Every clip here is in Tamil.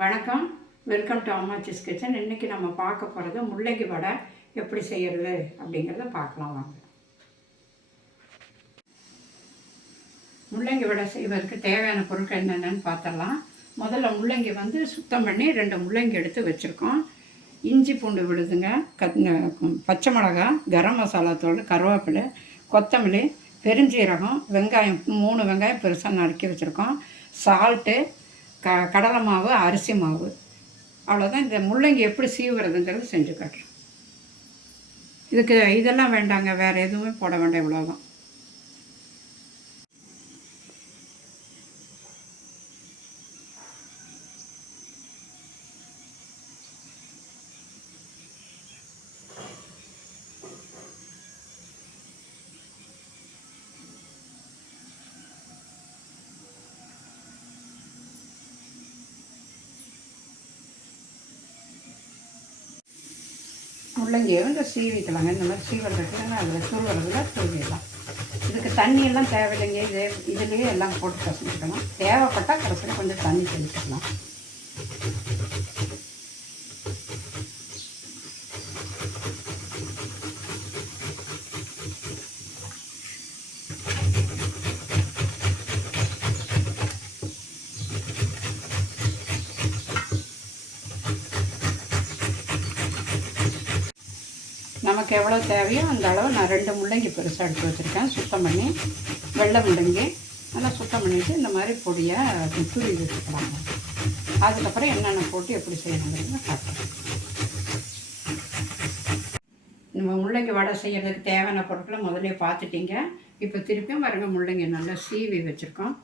வணக்கம், வெல்கம் டு அம்மாச்சிஸ் கிச்சன். இன்றைக்கி நம்ம பார்க்க போகிறது முள்ளங்கி வடை எப்படி செய்கிறது அப்படிங்கிறத பார்க்கலாம் வாங்க. முள்ளங்கி வடை செய்வதற்கு தேவையான பொருட்கள் என்னென்னு பார்த்துடலாம். முதல்ல முள்ளங்கி சுத்தம் பண்ணி 2 முள்ளங்கி எடுத்து வச்சுருக்கோம். இஞ்சி பூண்டு விழுதுங்க, பச்சை மிளகா, கரம் மசாலா தூள், கருவேப்பிலை, கொத்தமல்லி, பெருஞ்சீரகம், வெங்காயம் 3 வெங்காயம் பெருசாக நறுக்கி வச்சுருக்கோம். சால்ட்டு, கடலை மாவு, அரிசி மாவு, அவ்வளோதான். இந்த முள்ளங்கி எப்படி சீவுறதுங்கிறது செஞ்சு காட்டுறேன். இதெல்லாம் வேண்டாங்க, வேறு எதுவுமே போட வேண்டாம், இவ்வளோதான். முள்ளங்கியை சீவிக்கலாங்க. இந்த மாதிரி சீவறதுக்கு அதில் துருவறதில் துருவிடலாம். இதுக்கு தண்ணியெல்லாம் தேவையில்லைங்க. இதுலேயே எல்லாம் போட்டு பசங்கிக்கலாம். தேவைப்பட்டால் கடைசியில் கொஞ்சம் தண்ணி தெளிச்சுக்கலாம். நமக்கு எவ்வளோ தேவையோ அந்த அளவு நான் 2 முள்ளங்கி பெருசாக எடுத்து வச்சுருக்கேன். சுத்தம் பண்ணி வெள்ளை முள்ளங்கி நல்லா சுத்தம் பண்ணிவிட்டு இந்த மாதிரி பொடியாக துருவி வச்சுக்கலாங்க. அதுக்கப்புறம் என்னென்ன போட்டு எப்படி செய்யணுங்கிறத காட்டுறேன். நம்ம முள்ளங்கி வடை செய்கிறதுக்கு தேவையான பொருட்களை முதலே பார்த்துட்டிங்க. இப்போ திருப்பியும் பாருங்க, முள்ளங்கி நல்லா சீவி வச்சுருக்கோம்.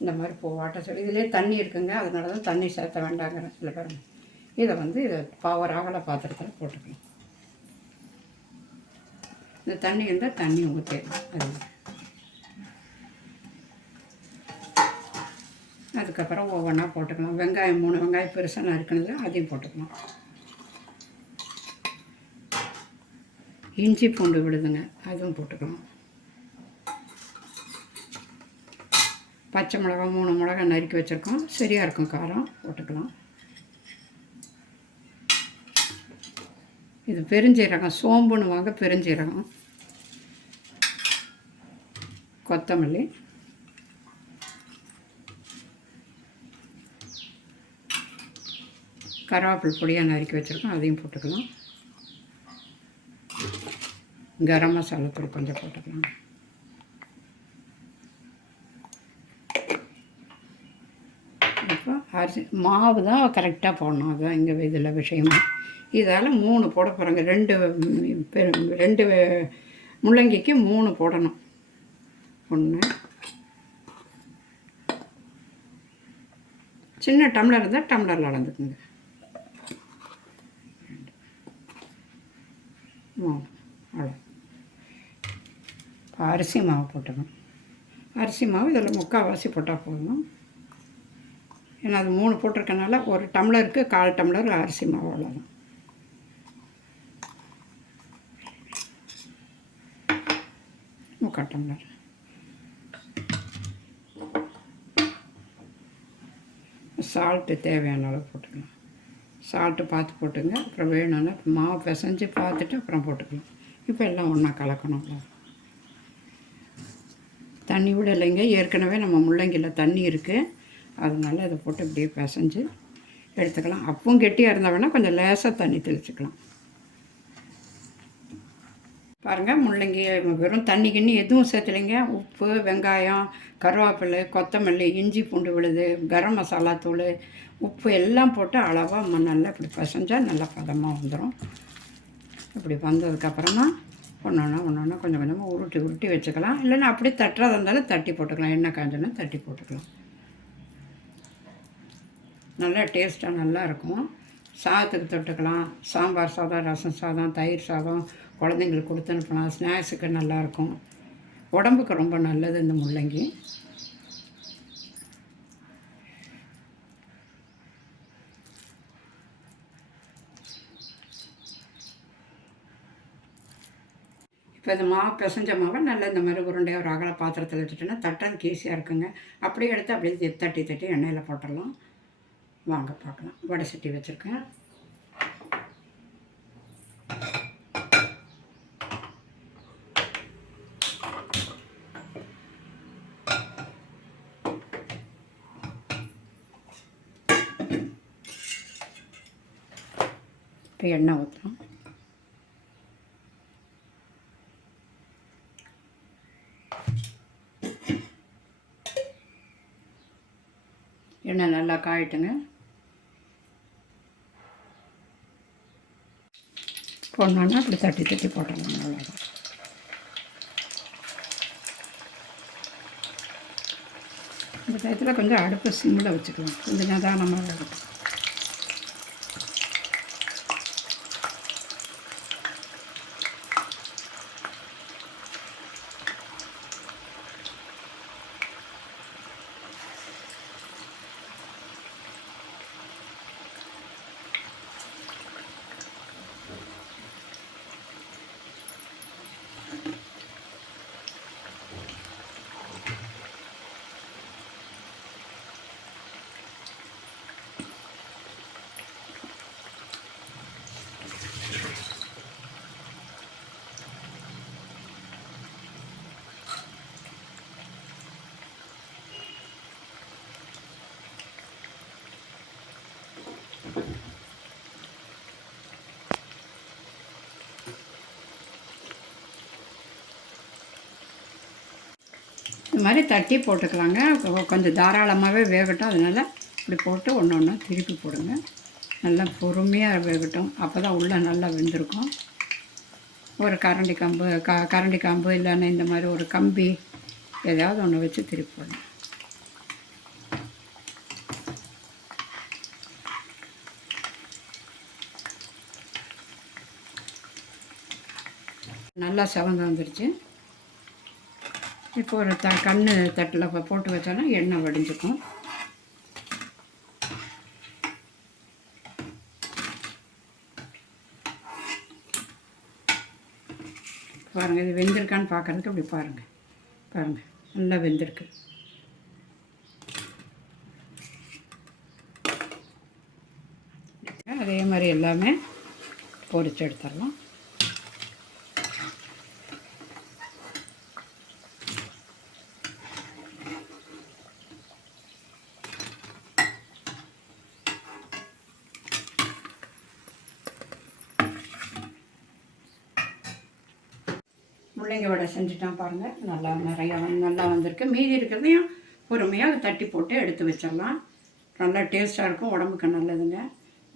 இந்த மாதிரி வாட்டை சொல்லி இதிலே தண்ணி இருக்குங்க, அதனால தான் தண்ணி சேர்த்த வேண்டாங்கிறேன். சில பாருங்க, இதை பவர் அகல பாத்திரத்தில் போட்டுக்கலாம். இந்த தண்ணி இருந்தால் தண்ணி ஊற்றிடலாம். அதுக்கப்புறம் ஒவ்வொன்றா போட்டுக்கலாம். வெங்காயம் 3 வெங்காயம் பெருசாக நறுக்கினது அதையும் போட்டுக்கலாம். இஞ்சி பூண்டு விடுதுங்க, அதுவும் போட்டுக்கலாம். பச்சை மிளகா 3 மிளகா நறுக்கி வச்சுருக்கோம், சரியாக இருக்கும் காரம், போட்டுக்கலாம். இது பெருஞ்சீரகம், சோம்புன்னு வாங்க, பெருஞ்சீரகம், கொத்தமல்லி, கருவேப்பிலை பொடியாக நறுக்கி வச்சுருக்கோம், அதையும் போட்டுக்கலாம். கரம் மசாலா தூள் கொஞ்சம் போட்டுக்கலாம். இப்போ அரிசி மாவு தான் கரெக்டாக போடணும், அதுதான் இங்கே இதில் விஷயமா. இதால் 3 போட போகிறோங்க. 2 முள்ளங்கிக்கு 3 போடணும். 1 சின்ன டம்ளர் இருந்தால் டம்ளரில் அளந்துக்குங்க. 3 அவ்வளோ. அரிசி மாவு போட்டுக்கணும். அரிசி மாவு இதில் 3/4 போட்டால் போதும். ஏன்னா அது 3 போட்டிருக்கனால 1 டம்ளருக்கு 1/4 டம்ளர் அரிசி மாவு, அவ்வளோதான். டம்ளர் சால்ட்டு தேவையான அளவு போட்டுக்கலாம். சால்ட்டு பார்த்து போட்டுங்க. அப்புறம் வேணும்னா மாவு பிசைஞ்சு பார்த்துட்டு அப்புறம் போட்டுக்கலாம். இப்போ எல்லாம் ஒன்றா கலக்கணும். தண்ணி விட இல்லைங்க, ஏற்கனவே நம்ம முள்ளங்கியில் தண்ணி இருக்குது, அதனால இதை போட்டு இப்படியே பிசைஞ்சு எடுத்துக்கலாம். அப்பவும் கெட்டியாக இருந்தால் வேணால் கொஞ்சம் லேசாக தண்ணி தெளிச்சுக்கலாம். பாருங்கள், முள்ளங்கி வெறும் தண்ணி கிண்ணி எதுவும் சேர்த்துலைங்க. உப்பு, வெங்காயம், கருவேப்பிலை, கொத்தமல்லி, இஞ்சி பூண்டு விழுது, கரம் மசாலா தூள், உப்பு எல்லாம் போட்டு அளவாக நல்லா இப்படி பசைஞ்சால் நல்லா பதமாக வந்துடும். இப்படி வந்ததுக்கப்புறமா ஒன்று கொஞ்சம் கொஞ்சமாக உருட்டி வச்சுக்கலாம். இல்லைன்னா அப்படியே தட்டுறதா இருந்தாலும் தட்டி போட்டுக்கலாம். எண்ணெய் காஞ்சோன்னா தட்டி போட்டுக்கலாம். நல்லா டேஸ்ட்டாக நல்லாயிருக்கும். சாதத்துக்கு தொட்டுக்கலாம். சாம்பார் சாதம், ரசம் சாதம், தயிர் சாதம் குழந்தைங்களுக்கு கொடுத்து அனுப்பலாம். ஸ்நாக்ஸுக்கு நல்லாயிருக்கும். உடம்புக்கு ரொம்ப நல்லது இந்த முள்ளங்கி. இப்போ இந்த மாவு பிசைஞ்ச மாவை நல்லா இந்த மாதிரி உருண்டையாக ஒரு அகல பாத்திரத்தில் வச்சுட்டோன்னா தட்டுறதுக்கு ஈஸியாக இருக்குங்க. அப்படியே எடுத்து அப்படியே தட்டி எண்ணெயில் போட்டுடலாம். வாங்க பார்க்கலாம். வடை சட்டி வச்சுருக்கேன். இப்போ எண்ணெய் ஊற்றுறோம். எண்ணெய் நல்லா காயிட்டுங்க. போடணுன்னா அப்படி தட்டி தட்டி போட்டுடலாம். அவ்வளோதான். இந்த டயத்தில் கொஞ்சம் அடுப்பு சிம்மில் வச்சுக்கலாம். கொஞ்சம் நிதானமாக இருக்கும். இது மாதிரி தட்டி போட்டுக்கலாங்க. கொஞ்சம் தாராளமாகவே வேகட்டும். அதனால் இப்படி போட்டு ஒன்று ஒன்றா திருப்பி போடுங்க. நல்லா பொறுமையாக வேகட்டும். அப்போ தான் உள்ளே நல்லா வெந்திருக்கும். ஒரு கரண்டி கம்பு இல்லைன்னா இந்த மாதிரி ஒரு கம்பி ஏதாவது ஒன்று வச்சு திருப்பி போடுங்க. நல்லா செவந்து வந்துடுச்சு. இப்போ ஒரு கண்ணு தட்டில் போட்டு வச்சோன்னா எண்ணெய் வடிஞ்சுக்கும். பாருங்கள், இது வெந்திருக்கான்னு பார்க்குறதுக்கு அப்படி பாருங்கள் நல்லா வெந்திருக்கு. அதே மாதிரி எல்லாமே பொரிச்சு எடுத்துடலாம். முள்ளங்கி வடை செஞ்சுட்டான் பாருங்கள். நல்லா வந்திருக்கு. மீதி இருக்கிறதையும் பொறுமையாக தட்டி போட்டு எடுத்து வச்சிடலாம். நல்லா டேஸ்ட்டாக இருக்கும். உடம்புக்கு நல்லதுங்க.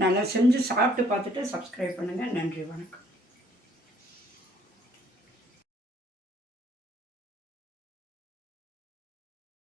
நல்லா செஞ்சு சாப்பிட்டு பார்த்துட்டு சப்ஸ்கிரைப் பண்ணுங்கள். நன்றி, வணக்கம்.